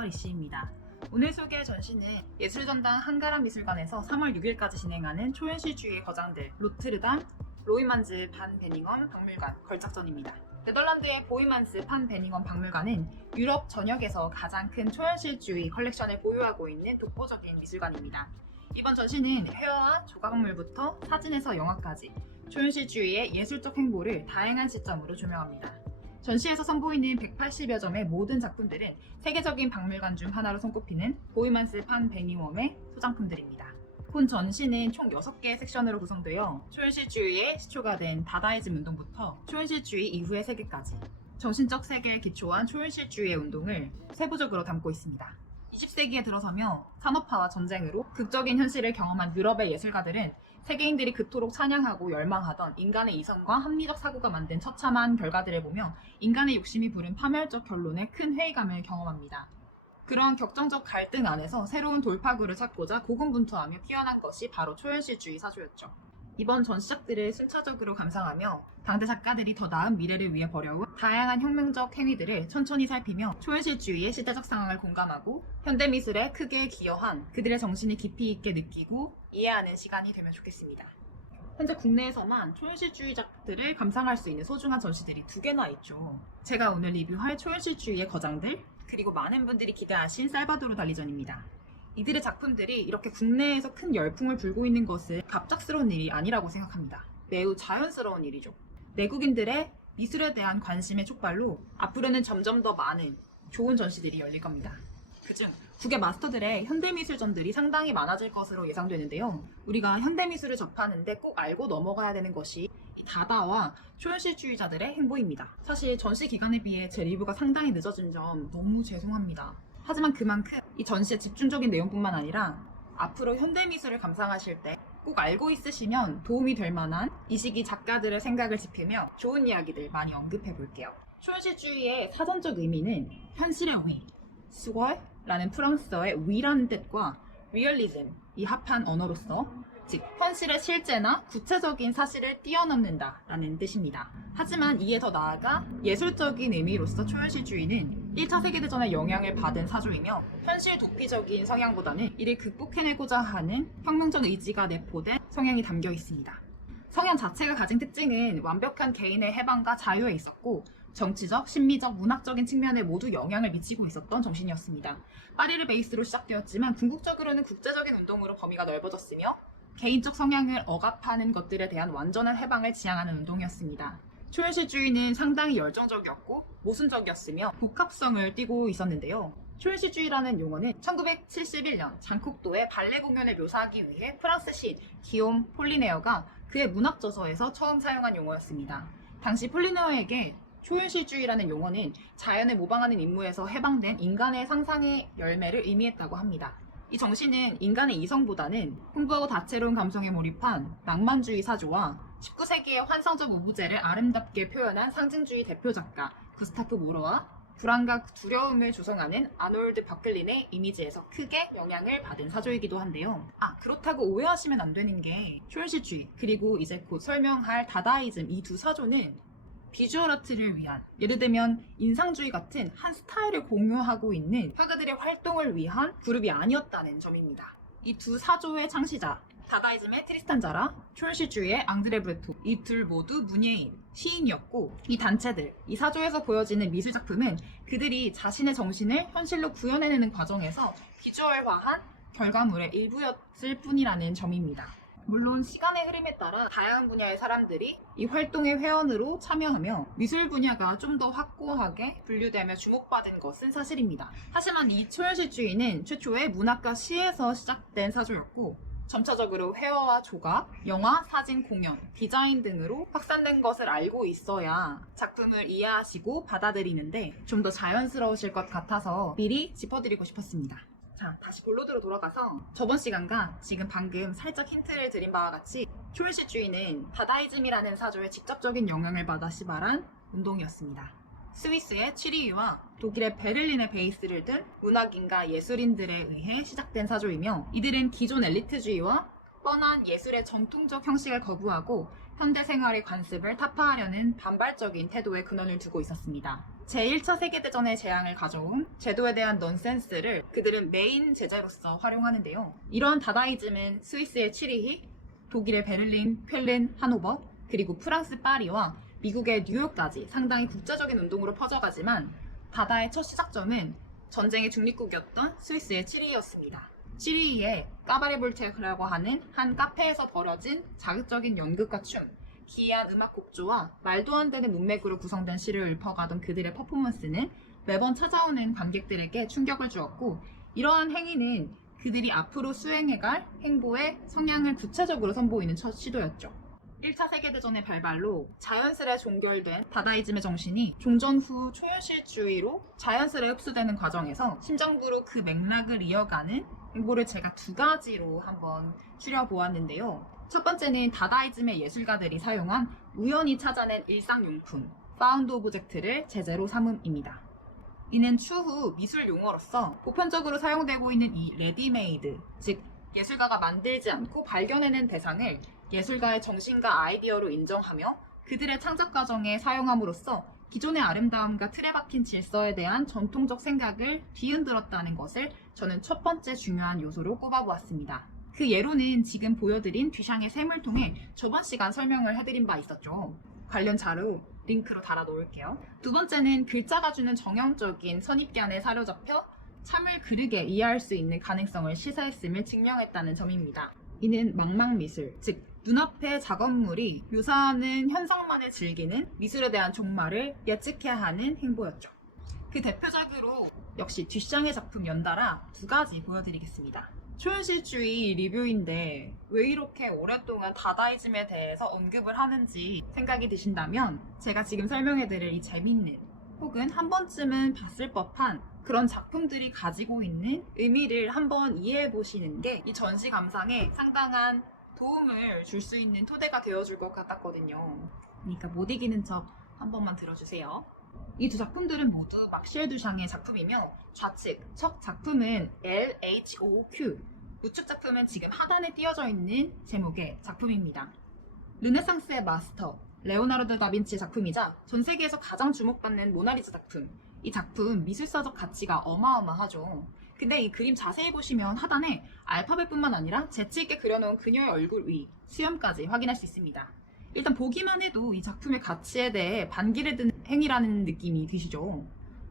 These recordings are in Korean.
안녕하세요, 리씨입니다. 오늘 소개할 전시는 예술전당 한가람미술관에서 3월 6일까지 진행하는 초현실주의의 거장들 로트르담, 로이만즈 반 베닝엄 박물관 걸작전입니다. 네덜란드의 보이만스 판 베닝엄 박물관은 유럽 전역에서 가장 큰 초현실주의 컬렉션을 보유하고 있는 독보적인 미술관입니다. 이번 전시는 회화와 조각물부터 사진에서 영화까지 초현실주의의 예술적 행보를 다양한 시점으로 조명합니다. 전시에서 선보이는 180여 점의 모든 작품들은 세계적인 박물관 중 하나로 손꼽히는 보이만스 판 베닝엄의 소장품들입니다. 본 전시는 총 6개의 섹션으로 구성되어 초현실주의의 시초가 된 다다이즘 운동부터 초현실주의 이후의 세계까지 정신적 세계에 기초한 초현실주의의 운동을 세부적으로 담고 있습니다. 20세기에 들어서며 산업화와 전쟁으로 극적인 현실을 경험한 유럽의 예술가들은 세계인들이 그토록 찬양하고 열망하던 인간의 이성과 합리적 사고가 만든 처참한 결과들을 보며 인간의 욕심이 부른 파멸적 결론에 큰 회의감을 경험합니다. 그러한 격정적 갈등 안에서 새로운 돌파구를 찾고자 고군분투하며 피어난 것이 바로 초현실주의 사조였죠. 이번 전시작들을 순차적으로 감상하며 당대 작가들이 더 나은 미래를 위해 벌여온 다양한 혁명적 행위들을 천천히 살피며 초현실주의의 시대적 상황을 공감하고 현대미술에 크게 기여한 그들의 정신을 깊이 있게 느끼고 이해하는 시간이 되면 좋겠습니다. 현재 국내에서만 초현실주의작들을 감상할 수 있는 소중한 전시들이 2개나 있죠. 제가 오늘 리뷰할 초현실주의의 거장들, 그리고 많은 분들이 기대하신 살바도르 달리전입니다. 이들의 작품들이 이렇게 국내에서 큰 열풍을 불고 있는 것은 갑작스러운 일이 아니라고 생각합니다. 매우 자연스러운 일이죠. 내국인들의 미술에 대한 관심의 촉발로 앞으로는 점점 더 많은 좋은 전시들이 열릴 겁니다. 그중 국외 마스터들의 현대미술전들이 상당히 많아질 것으로 예상되는데요. 우리가 현대미술을 접하는데 꼭 알고 넘어가야 되는 것이 다다와 초현실주의자들의 행보입니다. 사실 전시 기간에 비해 제 리뷰가 상당히 늦어진 점 너무 죄송합니다. 하지만 그만큼 이 전시의 집중적인 내용뿐만 아니라 앞으로 현대미술을 감상하실 때 꼭 알고 있으시면 도움이 될 만한 이 시기 작가들의 생각을 짚으며 좋은 이야기들 많이 언급해 볼게요. 초현실주의의 사전적 의미는 현실의 위, 수월라는 프랑스어의 위라는 뜻과 리얼리즘, 이 합한 언어로서 즉 현실의 실제나 구체적인 사실을 뛰어넘는다 라는 뜻입니다. 하지만 이에 더 나아가 예술적인 의미로서 초현실주의는 1차 세계대전의 영향을 받은 사조이며 현실 도피적인 성향보다는 이를 극복해내고자 하는 혁명적 의지가 내포된 성향이 담겨 있습니다. 성향 자체가 가진 특징은 완벽한 개인의 해방과 자유에 있었고 정치적, 심리적, 문학적인 측면에 모두 영향을 미치고 있었던 정신이었습니다. 파리를 베이스로 시작되었지만 궁극적으로는 국제적인 운동으로 범위가 넓어졌으며 개인적 성향을 억압하는 것들에 대한 완전한 해방을 지향하는 운동이었습니다. 초현실주의는 상당히 열정적이었고 모순적이었으며 복합성을 띠고 있었는데요. 초현실주의라는 용어는 1971년 장콕도의 발레 공연을 묘사하기 위해 프랑스 시인 기욤 폴리네어가 그의 문학 저서에서 처음 사용한 용어였습니다. 당시 폴리네어에게 초현실주의라는 용어는 자연을 모방하는 임무에서 해방된 인간의 상상의 열매를 의미했다고 합니다. 이 정신은 인간의 이성보다는 풍부하고 다채로운 감성에 몰입한 낭만주의 사조와 19세기의 환상적 우부제를 아름답게 표현한 상징주의 대표 작가 구스타프 모러와 불안과 두려움을 조성하는 아놀드 바클린의 이미지에서 크게 영향을 받은 사조이기도 한데요. 그렇다고 오해하시면 안 되는 게 초현실주의 그리고 이제 곧 설명할 다다이즘 이 두 사조는 비주얼 아트를 위한, 예를 들면 인상주의 같은 한 스타일을 공유하고 있는 화가들의 활동을 위한 그룹이 아니었다는 점입니다. 이 두 사조의 창시자, 다다이즘의 트리스탄 자라, 초현실주의의 앙드레 브레토, 이 둘 모두 문예인, 시인이었고 이 단체들, 이 사조에서 보여지는 미술작품은 그들이 자신의 정신을 현실로 구현해내는 과정에서 비주얼화한 결과물의 일부였을 뿐이라는 점입니다. 물론 시간의 흐름에 따라 다양한 분야의 사람들이 이 활동의 회원으로 참여하며 미술 분야가 좀 더 확고하게 분류되며 주목받은 것은 사실입니다. 하지만 이 초현실주의는 최초의 문학과 시에서 시작된 사조였고 점차적으로 회화와 조각, 영화, 사진, 공연, 디자인 등으로 확산된 것을 알고 있어야 작품을 이해하시고 받아들이는데 좀 더 자연스러우실 것 같아서 미리 짚어드리고 싶었습니다. 자, 다시 본론으로 돌아가서 저번 시간과 지금 방금 살짝 힌트를 드린 바와 같이 초현실주의는 다다이즘이라는 사조의 직접적인 영향을 받아 시발한 운동이었습니다. 스위스의 취리히와 독일의 베를린의 베이스를 둔 문학인과 예술인들에 의해 시작된 사조이며 이들은 기존 엘리트주의와 뻔한 예술의 전통적 형식을 거부하고 현대 생활의 관습을 타파하려는 반발적인 태도에 근원을 두고 있었습니다. 제1차 세계대전의 재앙을 가져온 제도에 대한 넌센스를 그들은 메인 제재로서 활용하는데요. 이러한 다다이즘은 스위스의 취리히, 독일의 베를린, 쾰른, 하노버, 그리고 프랑스 파리와 미국의 뉴욕까지 상당히 국제적인 운동으로 퍼져가지만 다다의 첫 시작점은 전쟁의 중립국이었던 스위스의 취리히였습니다. 취리히의 까바레볼테크라고 하는 한 카페에서 벌어진 자극적인 연극과 춤, 기이한 음악 곡조와 말도 안 되는 문맥으로 구성된 시를 읊어가던 그들의 퍼포먼스는 매번 찾아오는 관객들에게 충격을 주었고, 이러한 행위는 그들이 앞으로 수행해갈 행보의 성향을 구체적으로 선보이는 첫 시도였죠. 1차 세계대전의 발발로 자연스레 종결된 다다이즘의 정신이 종전 후 초현실주의로 자연스레 흡수되는 과정에서 심정부로 그 맥락을 이어가는 행보를 제가 두 가지로 한번 추려보았는데요. 첫 번째는 다다이즘의 예술가들이 사용한 우연히 찾아낸 일상용품, 파운드 오브젝트를 제재로 삼음입니다. 이는 추후 미술 용어로서 보편적으로 사용되고 있는 이 레디메이드, 즉 예술가가 만들지 않고 발견해낸 대상을 예술가의 정신과 아이디어로 인정하며 그들의 창작 과정에 사용함으로써 기존의 아름다움과 틀에 박힌 질서에 대한 전통적 생각을 뒤흔들었다는 것을 저는 첫 번째 중요한 요소로 꼽아보았습니다. 그 예로는 지금 보여드린 듀샹의 샘을 통해 저번 시간 설명을 해드린 바 있었죠. 관련 자료 링크로 달아 놓을게요. 두 번째는 글자가 주는 정형적인 선입견 안에 사로잡혀 참을 그르게 이해할 수 있는 가능성을 시사했음을 증명했다는 점입니다. 이는 망망미술, 즉 눈앞의 작업물이 묘사하는 현상만을 즐기는 미술에 대한 종말을 예측해야 하는 행보였죠. 그 대표적으로 역시 듀샹의 작품 연달아 두 가지 보여드리겠습니다. 초현실주의 리뷰인데 왜 이렇게 오랫동안 다다이즘에 대해서 언급을 하는지 생각이 드신다면 제가 지금 설명해드릴 이 재밌는 혹은 한 번쯤은 봤을 법한 그런 작품들이 가지고 있는 의미를 한번 이해해 보시는 게 이 전시 감상에 상당한 도움을 줄 수 있는 토대가 되어줄 것 같았거든요. 그러니까 못 이기는 척 한 번만 들어주세요. 이 두 작품들은 모두 막실 듀샹의 작품이며 좌측 첫 작품은 LHOQ, 우측 작품은 지금 하단에 띄어져 있는 제목의 작품입니다. 르네상스의 마스터, 레오나르도 다빈치의 작품이자 전 세계에서 가장 주목받는 모나리자 작품. 이 작품 미술사적 가치가 어마어마하죠. 근데 이 그림 자세히 보시면 하단에 알파벳뿐만 아니라 재치있게 그려놓은 그녀의 얼굴 위, 수염까지 확인할 수 있습니다. 일단 보기만 해도 이 작품의 가치에 대해 반기를 드는 행위라는 느낌이 드시죠?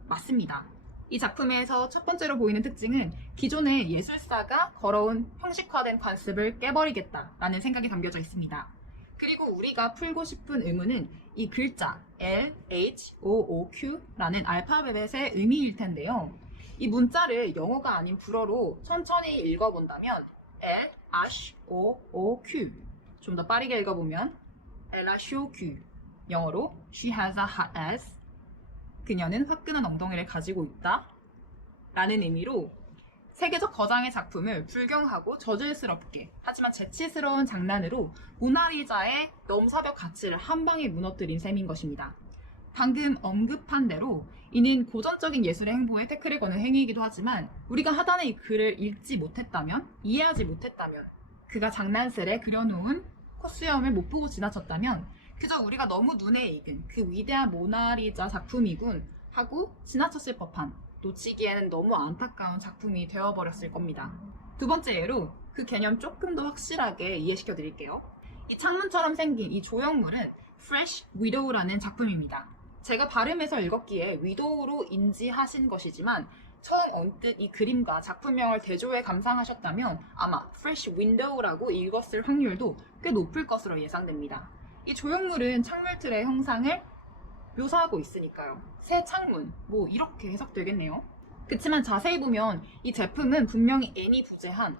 맞습니다. 이 작품에서 첫 번째로 보이는 특징은 기존의 예술사가 걸어온 형식화된 관습을 깨버리겠다라는 생각이 담겨져 있습니다. 그리고 우리가 풀고 싶은 의문은 이 글자 LHOOQ라는 알파벳의 의미일 텐데요. 이 문자를 영어가 아닌 불어로 천천히 읽어본다면 LHOOQ, 좀 더 빠르게 읽어보면 LHOQ, 영어로 She has a hot ass, 그녀는 화끈한 엉덩이를 가지고 있다 라는 의미로 세계적 거장의 작품을 불경하고 저질스럽게 하지만 재치스러운 장난으로 모나리자의 넘사벽 가치를 한 방에 무너뜨린 셈인 것입니다. 방금 언급한 대로 이는 고전적인 예술의 행보에 태클을 거는 행위이기도 하지만 우리가 하단의 이 글을 읽지 못했다면, 이해하지 못했다면, 그가 장난스레 그려놓은 콧수염을 못 보고 지나쳤다면 그저 우리가 너무 눈에 익은 그 위대한 모나리자 작품이군 하고 지나쳤을 법한, 놓치기에는 너무 안타까운 작품이 되어버렸을 겁니다. 두 번째 예로 그 개념 조금 더 확실하게 이해시켜 드릴게요. 이 창문처럼 생긴 이 조형물은 Fresh Widow라는 작품입니다. 제가 발음해서 읽었기에 widow로 인지하신 것이지만 처음 언뜻 이 그림과 작품명을 대조해 감상하셨다면 아마 Fresh Window라고 읽었을 확률도 꽤 높을 것으로 예상됩니다. 이 조형물은 창문틀의 형상을 묘사하고 있으니까요. 새 창문, 뭐 이렇게 해석되겠네요. 그치만 자세히 보면 이 제품은 분명히 N이 부재한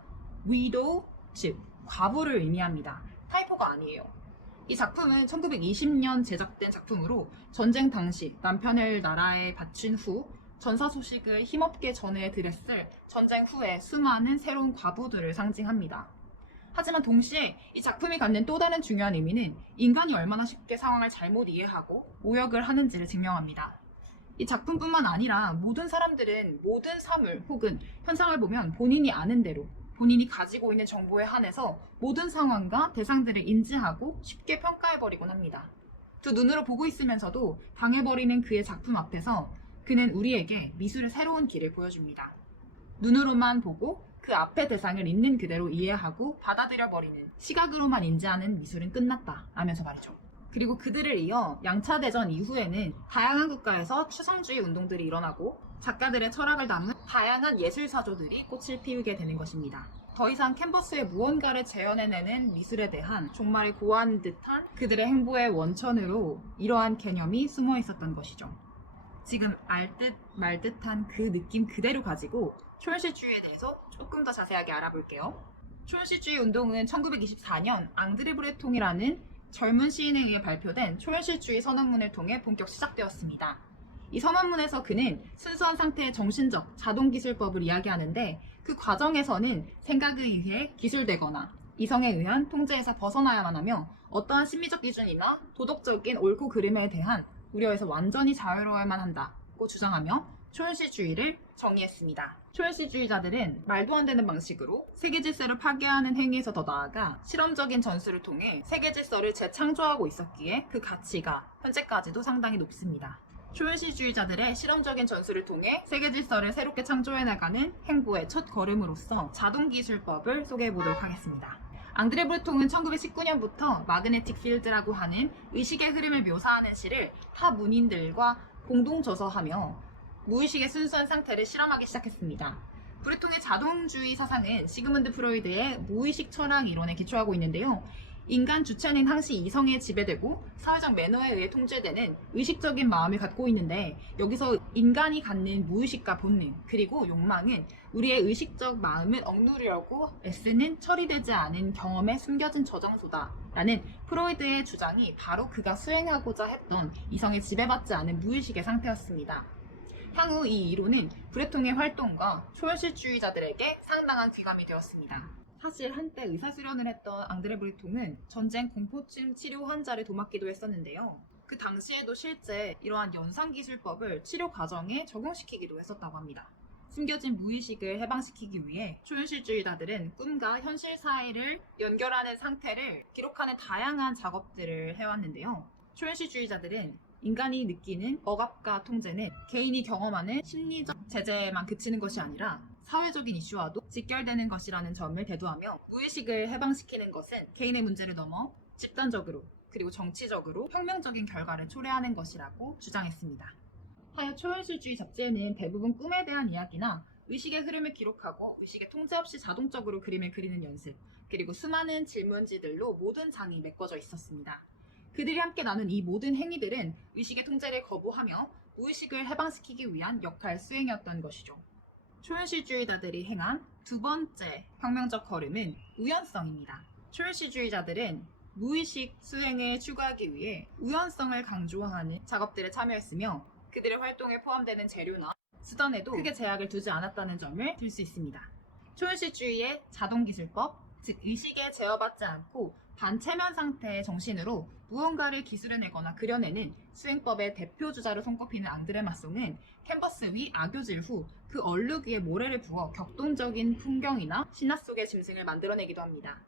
widow, 즉 과부를 의미합니다. 타이포가 아니에요. 이 작품은 1920년 제작된 작품으로 전쟁 당시 남편을 나라에 바친 후 전사 소식을 힘없게 전해드렸을 전쟁 후에 수많은 새로운 과부들을 상징합니다. 하지만 동시에 이 작품이 갖는 또 다른 중요한 의미는 인간이 얼마나 쉽게 상황을 잘못 이해하고 오역을 하는지를 증명합니다. 이 작품뿐만 아니라 모든 사람들은 모든 사물 혹은 현상을 보면 본인이 아는 대로, 본인이 가지고 있는 정보에 한해서 모든 상황과 대상들을 인지하고 쉽게 평가해버리곤 합니다. 두 눈으로 보고 있으면서도 당해버리는 그의 작품 앞에서 그는 우리에게 미술의 새로운 길을 보여줍니다. 눈으로만 보고 그 앞의 대상을 있는 그대로 이해하고 받아들여버리는, 시각으로만 인지하는 미술은 끝났다 라면서 말이죠. 그리고 그들을 이어 양차 대전 이후에는 다양한 국가에서 추상주의 운동들이 일어나고 작가들의 철학을 담은 다양한 예술사조들이 꽃을 피우게 되는 것입니다. 더 이상 캔버스에 무언가를 재현해내는 미술에 대한 종말이 고한 듯한 그들의 행보의 원천으로 이러한 개념이 숨어 있었던 것이죠. 지금 알듯 말듯한 그 느낌 그대로 가지고 초현실주의에 대해서 조금 더 자세하게 알아볼게요. 초현실주의 운동은 1924년 앙드레 브레통이라는 젊은 시인에 의해 발표된 초현실주의 선언문을 통해 본격 시작되었습니다. 이 선언문에서 그는 순수한 상태의 정신적 자동기술법을 이야기하는데, 그 과정에서는 생각에 의해 기술되거나 이성에 의한 통제에서 벗어나야만 하며 어떠한 심리적 기준이나 도덕적인 옳고 그름에 대한 우려에서 완전히 자유로워야만 한다고 주장하며 초현실주의를 정의했습니다. 초현실주의자들은 말도 안 되는 방식으로 세계 질서를 파괴하는 행위에서 더 나아가 실험적인 전술을 통해 세계 질서를 재창조하고 있었기에 그 가치가 현재까지도 상당히 높습니다. 초현실주의자들의 실험적인 전술을 통해 세계 질서를 새롭게 창조해 나가는 행보의 첫 걸음으로서 자동기술법을 소개해 보도록 하겠습니다. 앙드레 브레통은 1919년부터 마그네틱 필드라고 하는 의식의 흐름을 묘사하는 시를 타 문인들과 공동 저서하며 무의식의 순수한 상태를 실험하기 시작했습니다. 브레통의 자동주의 사상은 시그문드 프로이드의 무의식 철학 이론에 기초하고 있는데요. 인간 주체는 항시 이성에 지배되고 사회적 매너에 의해 통제되는 의식적인 마음을 갖고 있는데, 여기서 인간이 갖는 무의식과 본능 그리고 욕망은 우리의 의식적 마음을 억누르려고 애쓰는 처리되지 않은 경험에 숨겨진 저장소다 라는 프로이드의 주장이 바로 그가 수행하고자 했던 이성에 지배받지 않은 무의식의 상태였습니다. 향후 이 이론은 브레통의 활동과 초현실주의자들에게 상당한 귀감이 되었습니다. 사실 한때 의사수련을 했던 앙드레 브레통은 전쟁 공포증 치료 환자를 도맡기도 했었는데요. 그 당시에도 실제 이러한 연상기술법을 치료 과정에 적용시키기도 했었다고 합니다. 숨겨진 무의식을 해방시키기 위해 초현실주의자들은 꿈과 현실 사이를 연결하는 상태를 기록하는 다양한 작업들을 해왔는데요. 초현실주의자들은 인간이 느끼는 억압과 통제는 개인이 경험하는 심리적 제재에만 그치는 것이 아니라 사회적인 이슈와도 직결되는 것이라는 점을 대두하며, 무의식을 해방시키는 것은 개인의 문제를 넘어 집단적으로 그리고 정치적으로 혁명적인 결과를 초래하는 것이라고 주장했습니다. 하여 초현실주의 잡지에는 대부분 꿈에 대한 이야기나 의식의 흐름을 기록하고 의식의 통제 없이 자동적으로 그림을 그리는 연습, 그리고 수많은 질문지들로 모든 장이 메꿔져 있었습니다. 그들이 함께 나눈 이 모든 행위들은 의식의 통제를 거부하며 무의식을 해방시키기 위한 역할 수행이었던 것이죠. 초현실주의자들이 행한 두 번째 혁명적 걸음은 우연성입니다. 초현실주의자들은 무의식 수행에 추구하기 위해 우연성을 강조하는 작업들에 참여했으며, 그들의 활동에 포함되는 재료나 수단에도 크게 제약을 두지 않았다는 점을 들 수 있습니다. 초현실주의의 자동기술법, 즉 의식에 제어받지 않고 반체면 상태의 정신으로 무언가를 기술해내거나 그려내는 수행법의 대표주자로 손꼽히는 앙드레 마송은 캔버스 위 악교질 후 그 얼룩 위에 모래를 부어 격동적인 풍경이나 신화 속의 짐승을 만들어내기도 합니다.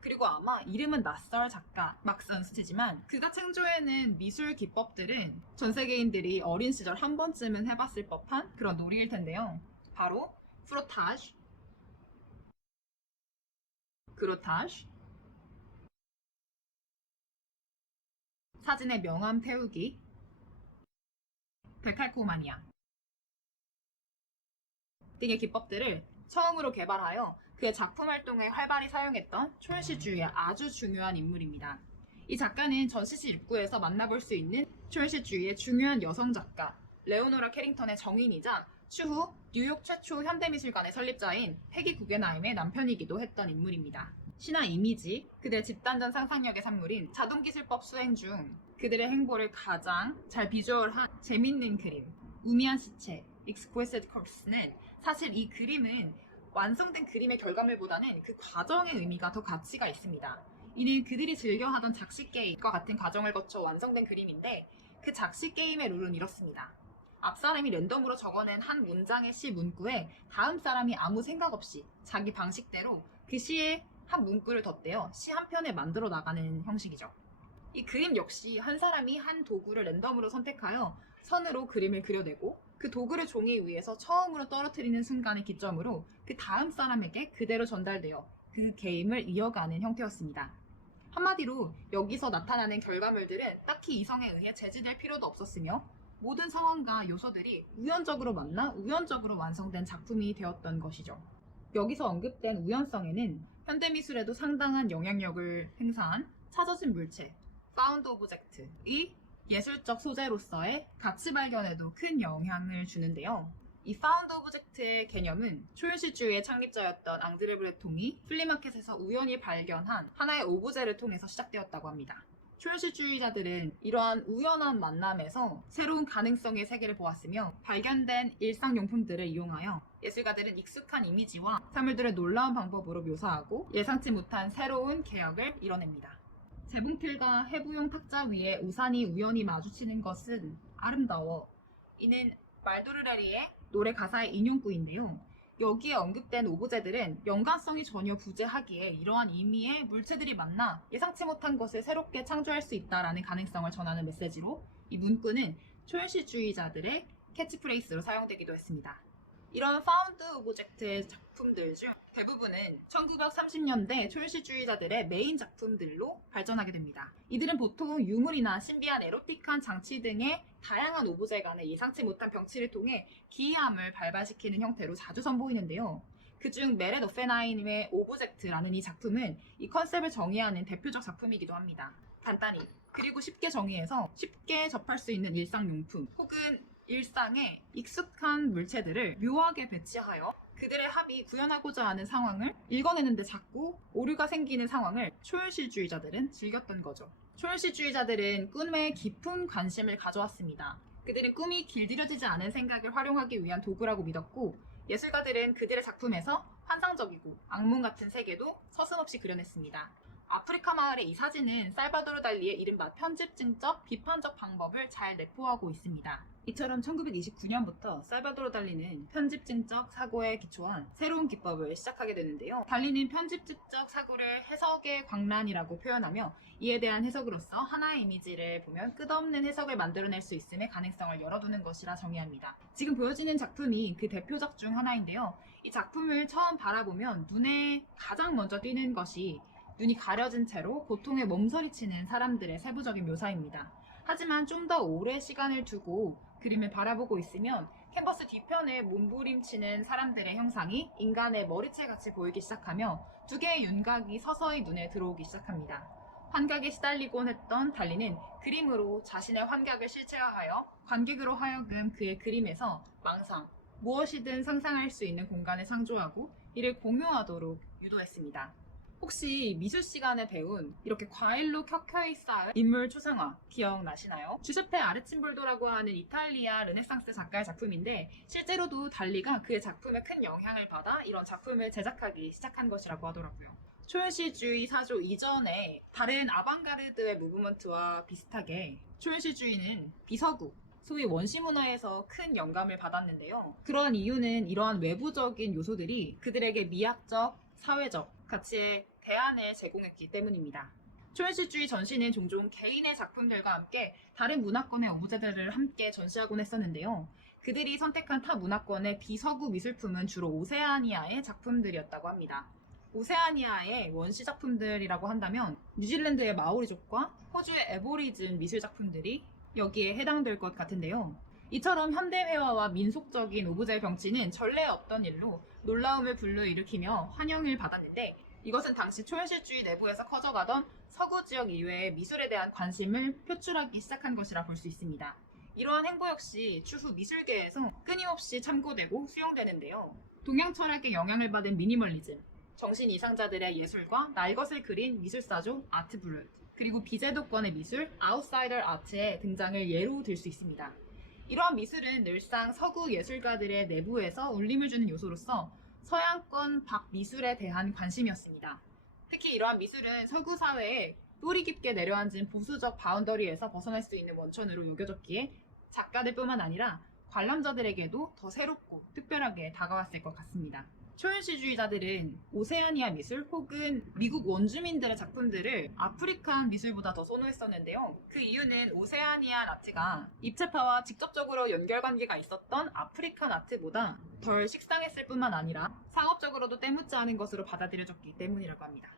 그리고 아마 이름은 낯설 작가 막스 스트지만 그가 창조해낸 미술 기법들은 전 세계인들이 어린 시절 한 번쯤은 해봤을 법한 그런 놀이일 텐데요. 바로 프로타ዥ, 그로타ዥ, 사진의 명암 태우기, 데칼코마니아 등의 기법들을 처음으로 개발하여 그의 작품 활동에 활발히 사용했던 초현실주의의 아주 중요한 인물입니다. 이 작가는 전시실 입구에서 만나볼 수 있는 초현실주의의 중요한 여성 작가 레오노라 캐링턴의 정인이자 추후 뉴욕 최초 현대미술관의 설립자인 패기 구겐하임의 남편이기도 했던 인물입니다. 신화 이미지, 그들의 집단전 상상력의 산물인 자동기술법 수행 중 그들의 행보를 가장 잘 비주얼한 재밌는 그림, 우미한 시체, Exquisite Corpse는 사실 이 그림은 완성된 그림의 결과물보다는 그 과정의 의미가 더 가치가 있습니다. 이는 그들이 즐겨하던 작식 게임과 같은 과정을 거쳐 완성된 그림인데, 그 작식 게임의 룰은 이렇습니다. 앞 사람이 랜덤으로 적어낸 한 문장의 시 문구에 다음 사람이 아무 생각 없이 자기 방식대로 그 시에 한 문구를 덧대어 시 한 편을 만들어 나가는 형식이죠. 이 그림 역시 한 사람이 한 도구를 랜덤으로 선택하여 선으로 그림을 그려내고 그 도구를 종이 위에서 처음으로 떨어뜨리는 순간을 기점으로 그 다음 사람에게 그대로 전달되어 그 게임을 이어가는 형태였습니다. 한마디로 여기서 나타나는 결과물들은 딱히 이성에 의해 제지될 필요도 없었으며 모든 상황과 요소들이 우연적으로 만나 우연적으로 완성된 작품이 되었던 것이죠. 여기서 언급된 우연성에는 현대미술에도 상당한 영향력을 행사한 찾아진 물체, found object의 예술적 소재로서의 가치 발견에도 큰 영향을 주는데요. 이 found object의 개념은 초현실주의의 창립자였던 앙드레 브레통이 플리마켓에서 우연히 발견한 하나의 오브제를 통해서 시작되었다고 합니다. 초현실주의자들은 이러한 우연한 만남에서 새로운 가능성의 세계를 보았으며 발견된 일상용품들을 이용하여 예술가들은 익숙한 이미지와 사물들을 놀라운 방법으로 묘사하고 예상치 못한 새로운 개혁을 이뤄냅니다. 재봉틀과 해부용 탁자 위에 우산이 우연히 마주치는 것은 아름다워. 이는 말도르레리의 노래 가사의 인용구인데요. 여기에 언급된 오브제들은 연관성이 전혀 부재하기에 이러한 의미의 물체들이 만나 예상치 못한 것을 새롭게 창조할 수 있다는 가능성을 전하는 메시지로 이 문구는 초현실주의자들의 캐치프레이스로 사용되기도 했습니다. 이런 파운드 오브젝트의 작품들 중 대부분은 1930년대 초현실주의자들의 메인 작품들로 발전하게 됩니다. 이들은 보통 유물이나 신비한 에로틱한 장치 등의 다양한 오브제 간의 예상치 못한 병치를 통해 기이함을 발발시키는 형태로 자주 선보이는데요. 그중 메렛 오페나인의 오브젝트라는 이 작품은 이 컨셉을 정의하는 대표적 작품이기도 합니다. 간단히 그리고 쉽게 정의해서 쉽게 접할 수 있는 일상용품 혹은 일상의 익숙한 물체들을 묘하게 배치하여 그들의 합이 구현하고자 하는 상황을 읽어내는데 자꾸 오류가 생기는 상황을 초현실주의자들은 즐겼던 거죠. 초현실주의자들은 꿈에 깊은 관심을 가져왔습니다. 그들은 꿈이 길들여지지 않은 생각을 활용하기 위한 도구라고 믿었고 예술가들은 그들의 작품에서 환상적이고 악몽 같은 세계도 서슴없이 그려냈습니다. 아프리카 마을의 이 사진은 살바도르 달리의 이른바 편집증적, 비판적 방법을 잘 내포하고 있습니다. 이처럼 1929년부터 살바도르 달리는 편집증적 사고에 기초한 새로운 기법을 시작하게 되는데요. 달리는 편집증적 사고를 해석의 광란이라고 표현하며 이에 대한 해석으로서 하나의 이미지를 보면 끝없는 해석을 만들어낼 수 있음의 가능성을 열어두는 것이라 정의합니다. 지금 보여지는 작품이 그 대표작 중 하나인데요. 이 작품을 처음 바라보면 눈에 가장 먼저 띄는 것이 눈이 가려진 채로 고통에 몸서리치는 사람들의 세부적인 묘사입니다. 하지만 좀 더 오래 시간을 두고 그림을 바라보고 있으면 캔버스 뒤편에 몸부림치는 사람들의 형상이 인간의 머리채같이 보이기 시작하며 두 개의 윤곽이 서서히 눈에 들어오기 시작합니다. 환각에 시달리곤 했던 달리는 그림으로 자신의 환각을 실체화하여 관객으로 하여금 그의 그림에서 망상, 무엇이든 상상할 수 있는 공간을 창조하고 이를 공유하도록 유도했습니다. 혹시 미술 시간에 배운 이렇게 과일로 켜켜이 쌓은 인물 초상화 기억나시나요? 주세페 아르침볼도라고 하는 이탈리아 르네상스 작가의 작품인데 실제로도 달리가 그의 작품에 큰 영향을 받아 이런 작품을 제작하기 시작한 것이라고 하더라고요. 초현실주의 사조 이전에 다른 아방가르드의 무브먼트와 비슷하게 초현실주의는 비서구, 소위 원시 문화에서 큰 영감을 받았는데요. 그러한 이유는 이러한 외부적인 요소들이 그들에게 미학적, 사회적 가치의 대안을 제공했기 때문입니다. 초현실주의 전시는 종종 개인의 작품들과 함께 다른 문화권의 오브제들을 함께 전시하곤 했었는데요. 그들이 선택한 타 문화권의 비서구 미술품은 주로 오세아니아의 작품들이었다고 합니다. 오세아니아의 원시 작품들이라고 한다면 뉴질랜드의 마오리족과 호주의 에보리진 미술 작품들이 여기에 해당될 것 같은데요. 이처럼 현대회화와 민속적인 오브제 병치는 전례 없던 일로 놀라움을 불러일으키며 환영을 받았는데 이것은 당시 초현실주의 내부에서 커져가던 서구 지역 이외의 미술에 대한 관심을 표출하기 시작한 것이라 볼 수 있습니다. 이러한 행보 역시 추후 미술계에서 끊임없이 참고되고 수용되는데요. 동양 철학의 영향을 받은 미니멀리즘, 정신 이상자들의 예술과 날 것을 그린 미술사조 아트 브루트, 그리고 비제도권의 미술 아웃사이더 아트의 등장을 예로 들 수 있습니다. 이러한 미술은 늘상 서구 예술가들의 내부에서 울림을 주는 요소로서 서양권 박미술에 대한 관심이었습니다. 특히 이러한 미술은 서구 사회에 뿌리 깊게 내려앉은 보수적 바운더리에서 벗어날 수 있는 원천으로 여겨졌기에 작가들뿐만 아니라 관람자들에게도 더 새롭고 특별하게 다가왔을 것 같습니다. 초현실주의자들은 오세아니아 미술 혹은 미국 원주민들의 작품들을 아프리칸 미술보다 더 선호했었는데요. 그 이유는 오세아니안 아트가 입체파와 직접적으로 연결관계가 있었던 아프리칸 아트보다 덜 식상했을 뿐만 아니라 상업적으로도 때묻지 않은 것으로 받아들여졌기 때문이라고 합니다.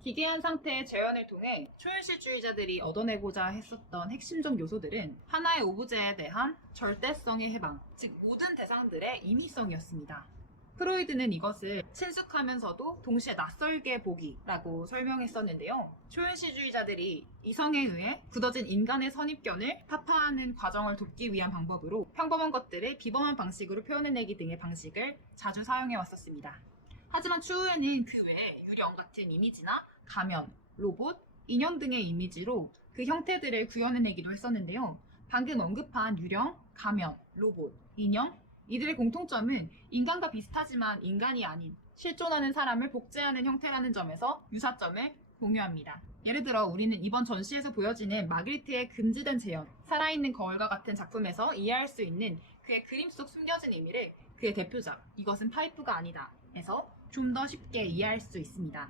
기괴한 상태의 재현을 통해 초현실주의자들이 얻어내고자 했었던 핵심적 요소들은 하나의 오브제에 대한 절대성의 해방, 즉 모든 대상들의 임의성이었습니다. 프로이드는 이것을 친숙하면서도 동시에 낯설게 보기라고 설명했었는데요. 초현실주의자들이 이성에 의해 굳어진 인간의 선입견을 타파하는 과정을 돕기 위한 방법으로 평범한 것들을 비범한 방식으로 표현해내기 등의 방식을 자주 사용해왔었습니다. 하지만 추후에는 그 외에 유령 같은 이미지나 가면, 로봇, 인형 등의 이미지로 그 형태들을 구현해내기도 했었는데요. 방금 언급한 유령, 가면, 로봇, 인형, 이들의 공통점은 인간과 비슷하지만 인간이 아닌 실존하는 사람을 복제하는 형태라는 점에서 유사점을 공유합니다. 예를 들어 우리는 이번 전시에서 보여지는 마그리트의 금지된 재현, 살아있는 거울과 같은 작품에서 이해할 수 있는 그의 그림 속 숨겨진 의미를 그의 대표작 이것은 파이프가 아니다 에서 좀 더 쉽게 이해할 수 있습니다.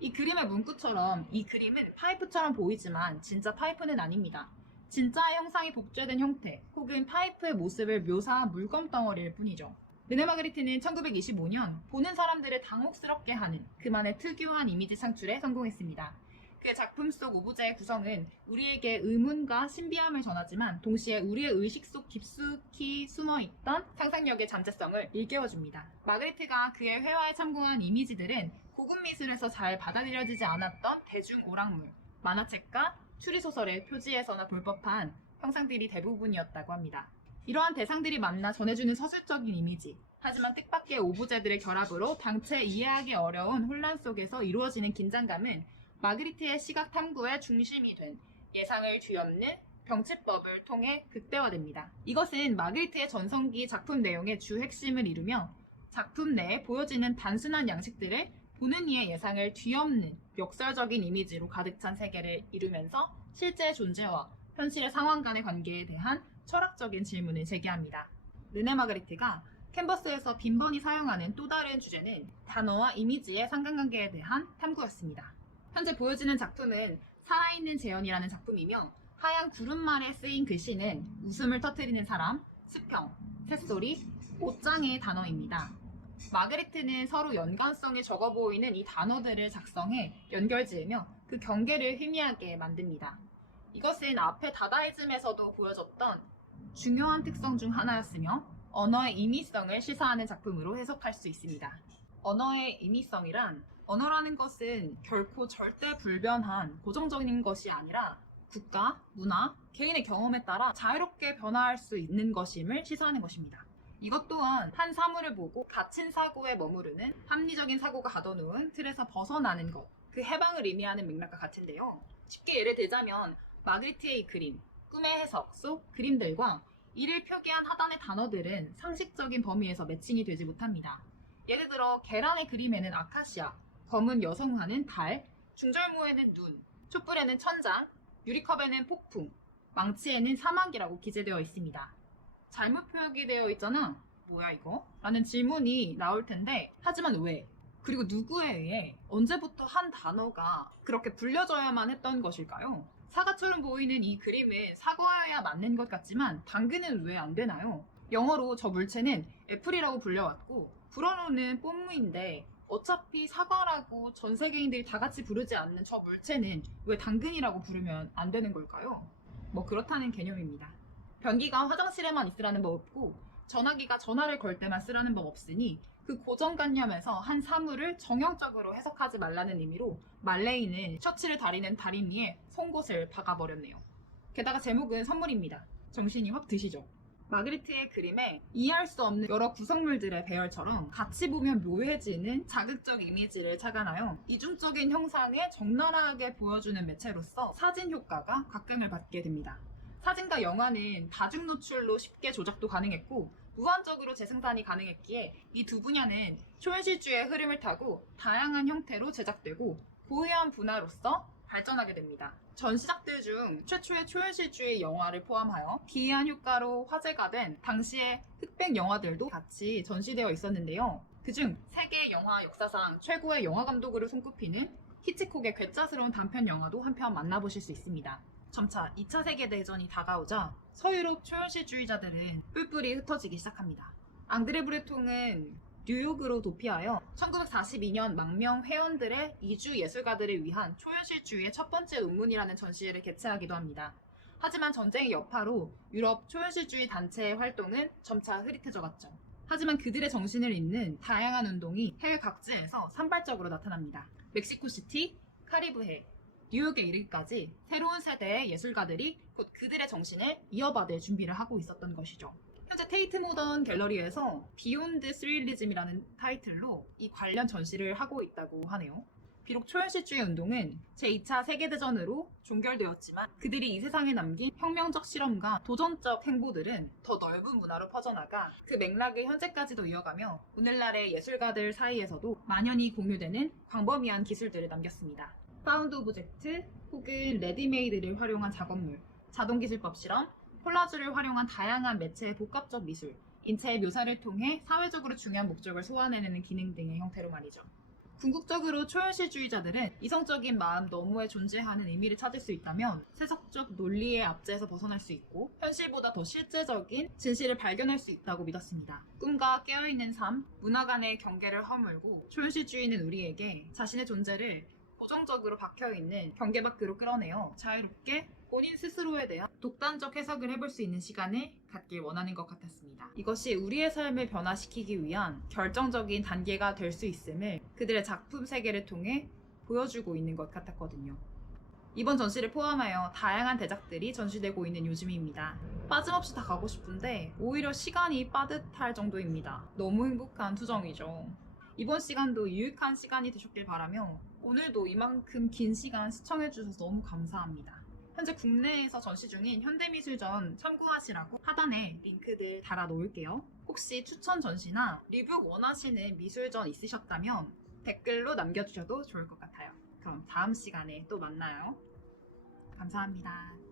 이 그림의 문구처럼 이 그림은 파이프처럼 보이지만 진짜 파이프는 아닙니다. 진짜의 형상이 복제된 형태 혹은 파이프의 모습을 묘사한 물건 덩어리일 뿐이죠. 르네 마그리트는 1925년 보는 사람들을 당혹스럽게 하는 그만의 특유한 이미지 창출에 성공했습니다. 그의 작품 속 오브제의 구성은 우리에게 의문과 신비함을 전하지만 동시에 우리의 의식 속 깊숙이 숨어있던 상상력의 잠재성을 일깨워줍니다. 마그리트가 그의 회화에 참고한 이미지들은 고급 미술에서 잘 받아들여지지 않았던 대중 오락물, 만화책과 추리소설의 표지에서나 볼 법한 형상들이 대부분이었다고 합니다. 이러한 대상들이 만나 전해주는 서술적인 이미지, 하지만 뜻밖의 오브제들의 결합으로 당최 이해하기 어려운 혼란 속에서 이루어지는 긴장감은 마그리트의 시각 탐구의 중심이 된 예상을 뒤엎는 병치법을 통해 극대화됩니다. 이것은 마그리트의 전성기 작품 내용의 주 핵심을 이루며 작품 내에 보여지는 단순한 양식들을 보는 이의 예상을 뒤엎는 역설적인 이미지로 가득 찬 세계를 이루면서 실제의 존재와 현실의 상황 간의 관계에 대한 철학적인 질문을 제기합니다. 르네 마그리트가 캔버스에서 빈번히 사용하는 또 다른 주제는 단어와 이미지의 상관관계에 대한 탐구였습니다. 현재 보여지는 작품은 살아있는 재현이라는 작품이며 하얀 구름말에 쓰인 글씨는 웃음을 터뜨리는 사람, 수평, 새소리, 옷장의 단어입니다. 마그리트는 서로 연관성이 적어 보이는 이 단어들을 작성해 연결지으며 그 경계를 희미하게 만듭니다. 이것은 앞에 다다이즘에서도 보여줬던 중요한 특성 중 하나였으며 언어의 임의성을 시사하는 작품으로 해석할 수 있습니다. 언어의 임의성이란 언어라는 것은 결코 절대 불변한 고정적인 것이 아니라 국가, 문화, 개인의 경험에 따라 자유롭게 변화할 수 있는 것임을 시사하는 것입니다. 이것 또한 한 사물을 보고 갇힌 사고에 머무르는 합리적인 사고가 가둬놓은 틀에서 벗어나는 것, 그 해방을 의미하는 맥락과 같은데요. 쉽게 예를 들자면 마그리트의 이 그림, 꿈의 해석 속 그림들과 이를 표기한 하단의 단어들은 상식적인 범위에서 매칭이 되지 못합니다. 예를 들어 계란의 그림에는 아카시아, 검은 여성화는 달, 중절모에는 눈, 촛불에는 천장, 유리컵에는 폭풍, 망치에는 사막이라고 기재되어 있습니다. 잘못 표기되어 있잖아. 뭐야 이거? 라는 질문이 나올 텐데 하지만 왜? 그리고 누구에 의해 언제부터 한 단어가 그렇게 불려져야만 했던 것일까요? 사과처럼 보이는 이 그림은 사과여야 맞는 것 같지만 당근은 왜 안 되나요? 영어로 저 물체는 애플이라고 불려왔고 불어로는 뽐무인데 어차피 사과라고 전 세계인들이 다 같이 부르지 않는 저 물체는 왜 당근이라고 부르면 안 되는 걸까요? 뭐 그렇다는 개념입니다. 변기가 화장실에만 있으라는 법 없고 전화기가 전화를 걸 때만 쓰라는 법 없으니 그 고정관념에서 한 사물을 정형적으로 해석하지 말라는 의미로 말레이는 셔츠를 다리는 다리미에 송곳을 박아버렸네요. 게다가 제목은 선물입니다. 정신이 확 드시죠? 마그리트의 그림에 이해할 수 없는 여러 구성물들의 배열처럼 같이 보면 묘해지는 자극적 이미지를 착안하여 이중적인 형상을 적나라하게 보여주는 매체로서 사진 효과가 각광을 받게 됩니다. 사진과 영화는 다중 노출로 쉽게 조작도 가능했고 무한적으로 재생산이 가능했기에 이 두 분야는 초현실주의의 흐름을 타고 다양한 형태로 제작되고 고유한 분야로서 발전하게 됩니다. 전시작들 중 최초의 초현실주의 영화를 포함하여 기이한 효과로 화제가 된 당시의 흑백 영화들도 같이 전시되어 있었는데요. 그중 세계 영화 역사상 최고의 영화 감독으로 손꼽히는 히치콕의 괴짜스러운 단편 영화도 한편 만나보실 수 있습니다. 점차 2차 세계대전이 다가오자 서유럽 초현실주의자들은 뿔뿔이 흩어지기 시작합니다. 앙드레 브레통은 뉴욕으로 도피하여 1942년 망명 회원들의 이주 예술가들을 위한 초현실주의의 첫 번째 논문이라는 전시회를 개최하기도 합니다. 하지만 전쟁의 여파로 유럽 초현실주의 단체의 활동은 점차 흐릿해져갔죠. 하지만 그들의 정신을 잇는 다양한 운동이 해외 각지에서 산발적으로 나타납니다. 멕시코시티, 카리브해, 뉴욕에 이르기까지 새로운 세대의 예술가들이 곧 그들의 정신을 이어받을 준비를 하고 있었던 것이죠. 현재 테이트 모던 갤러리에서 비욘드 스릴리즘이라는 타이틀로 이 관련 전시를 하고 있다고 하네요. 비록 초현실주의 운동은 제2차 세계대전으로 종결되었지만 그들이 이 세상에 남긴 혁명적 실험과 도전적 행보들은 더 넓은 문화로 퍼져나가 그 맥락을 현재까지도 이어가며 오늘날의 예술가들 사이에서도 만연히 공유되는 광범위한 기술들을 남겼습니다. 파운드 오브젝트 혹은 레디메이드를 활용한 작업물, 자동기술법 실험, 콜라주를 활용한 다양한 매체의 복합적 미술, 인체의 묘사를 통해 사회적으로 중요한 목적을 소화해내는 기능 등의 형태로 말이죠. 궁극적으로 초현실주의자들은 이성적인 마음 너머에 존재하는 의미를 찾을 수 있다면 세속적 논리의 압제에서 벗어날 수 있고 현실보다 더 실제적인 진실을 발견할 수 있다고 믿었습니다. 꿈과 깨어있는 삶, 문화 간의 경계를 허물고 초현실주의는 우리에게 자신의 존재를 고정적으로 박혀있는 경계 밖으로 끌어내어 자유롭게 본인 스스로에 대한 독단적 해석을 해볼 수 있는 시간을 갖길 원하는 것 같았습니다. 이것이 우리의 삶을 변화시키기 위한 결정적인 단계가 될 수 있음을 그들의 작품 세계를 통해 보여주고 있는 것 같았거든요. 이번 전시를 포함하여 다양한 대작들이 전시되고 있는 요즘입니다. 빠짐없이 다 가고 싶은데 오히려 시간이 빠듯할 정도입니다. 너무 행복한 투정이죠. 이번 시간도 유익한 시간이 되셨길 바라며 오늘도 이만큼 긴 시간 시청해주셔서 너무 감사합니다. 현재 국내에서 전시 중인 현대미술전 참고하시라고 하단에 링크들 달아 놓을게요. 혹시 추천 전시나 리뷰 원하시는 미술전 있으셨다면 댓글로 남겨주셔도 좋을 것 같아요. 그럼 다음 시간에 또 만나요. 감사합니다.